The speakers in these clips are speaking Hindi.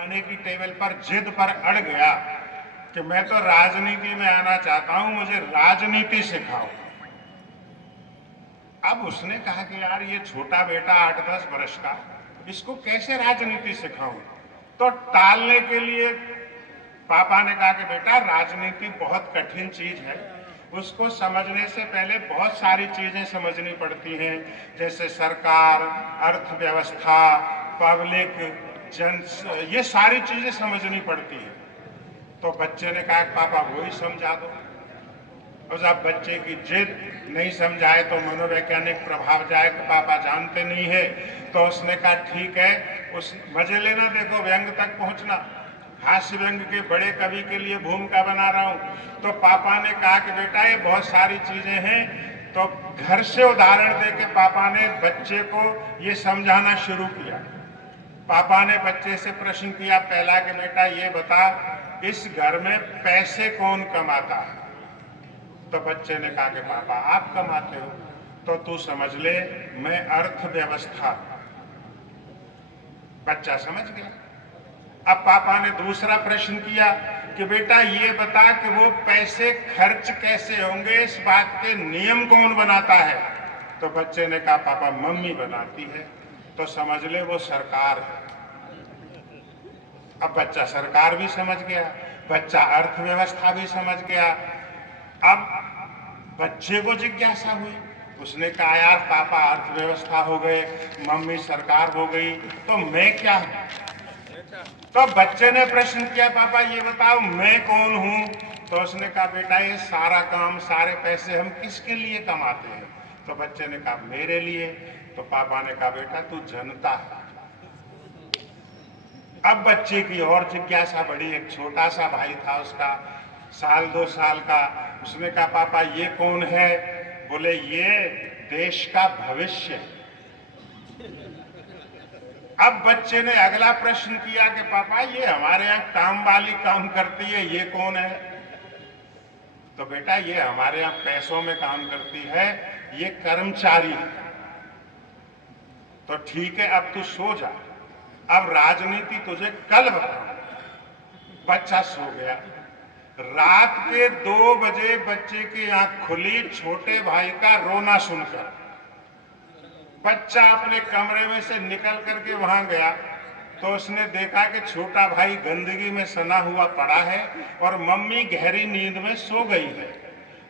खाने की टेबल पर जिद पर अड़ गया कि मैं तो राजनीति में आना चाहता हूं, मुझे राजनीति सिखाओ। अब उसने कहा कि यार ये छोटा बेटा 8-10 वर्ष का, इसको कैसे राजनीति सिखाऊं। तो टालने के लिए पापा ने कहा कि बेटा राजनीति बहुत कठिन चीज है, उसको समझने से पहले बहुत सारी चीजें समझनी पड़ती हैं, जैसे सरकार, अर्थव्यवस्था, पब्लिक, जन, ये सारी चीजें समझनी पड़ती हैं। तो बच्चे ने कहा पापा वो ही समझा दो। और जब बच्चे की जिद नहीं समझाए तो मनोवैज्ञानिक प्रभाव जाए कि पापा जानते नहीं है, तो उसने कहा ठीक है, उस मजे लेना, देखो व्यंग तक पहुंचना, हास्य व्यंग के बड़े कवि के लिए भूमिका बना रहा हूं। तो पापा ने कहा कि बेटा ये बहुत सारी चीजें हैं। तो घर से उदाहरण देके पापा ने बच्चे को ये समझाना शुरू किया। पापा ने बच्चे से प्रश्न किया पहला कि बेटा ये बता, इस घर में पैसे कौन कमाता है। तो बच्चे ने कहा कि पापा आप कमाते हो। तो तू समझ ले मैं अर्थव्यवस्था। बच्चा समझ गया। अब पापा ने दूसरा प्रश्न किया कि बेटा ये बता कि वो पैसे खर्च कैसे होंगे, इस बात के नियम कौन बनाता है। तो बच्चे ने कहा पापा मम्मी बनाती है। तो समझ ले वो सरकार है। अब बच्चा सरकार भी समझ गया, बच्चा अर्थव्यवस्था भी समझ गया। अब बच्चे को जिज्ञासा हुई, उसने कहा यार पापा अर्थव्यवस्था हो गए, मम्मी सरकार हो गई, तो मैं क्या हूं। तो बच्चे ने प्रश्न किया पापा ये बताओ मैं कौन हूं। तो उसने कहा बेटा ये सारा काम, सारे पैसे हम किसके लिए कमाते हैं। तो बच्चे ने कहा मेरे लिए। तो पापा ने कहा बेटा तू जनता है। अब बच्चे की और जिज्ञासा बढ़ी। एक छोटा सा भाई था उसका, 1-2 साल का। उसने कहा पापा ये कौन है। बोले ये देश का भविष्य। अब बच्चे ने अगला प्रश्न किया कि पापा ये हमारे यहाँ काम वाली काम करती है, ये कौन है। तो बेटा ये हमारे यहाँ पैसों में काम करती है, ये कर्मचारी है। तो ठीक है अब तू सो जा, अब राजनीति तुझे कल बताऊं। बच्चा सो गया। रात के 2 बजे बच्चे की आंख खुली छोटे भाई का रोना सुनकर। बच्चा अपने कमरे में से निकल करके वहां गया तो उसने देखा कि छोटा भाई गंदगी में सना हुआ पड़ा है और मम्मी गहरी नींद में सो गई है,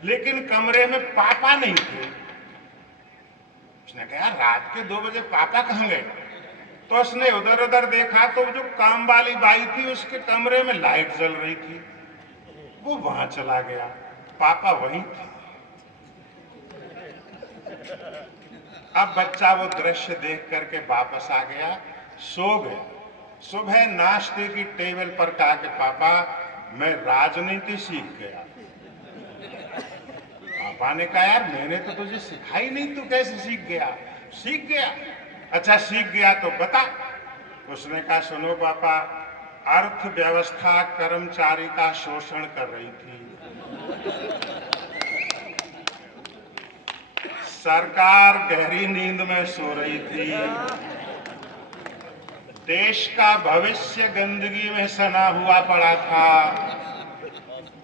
लेकिन कमरे में पापा नहीं थे। उसने कहा रात के 2 बजे पापा कहां गए। तो उसने उधर उधर देखा तो जो काम वाली बाई थी उसके कमरे में लाइट जल रही थी, वो वहां चला गया, पापा वहीं थे। अब बच्चा वो दृश्य देख करके वापस आ गया, सो गया। सुबह नाश्ते की टेबल पर कहा कि पापा मैं राजनीति सीख गया। पापा ने कहा यार मैंने तो तुझे सिखाई नहीं, तू कैसे सीख गया। सीख गया, अच्छा सीख गया तो बता। उसने कहा सुनो पापा, अर्थव्यवस्था कर्मचारी का शोषण कर रही थी, सरकार गहरी नींद में सो रही थी, देश का भविष्य गंदगी में सना हुआ पड़ा था,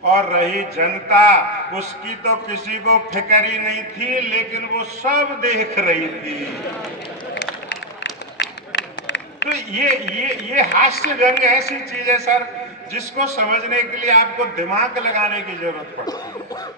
और रही जनता उसकी तो किसी को फिक्र ही नहीं थी, लेकिन वो सब देख रही थी। तो ये हास्य व्यंग ऐसी चीज है सर जिसको समझने के लिए आपको दिमाग लगाने की जरूरत पड़ती है।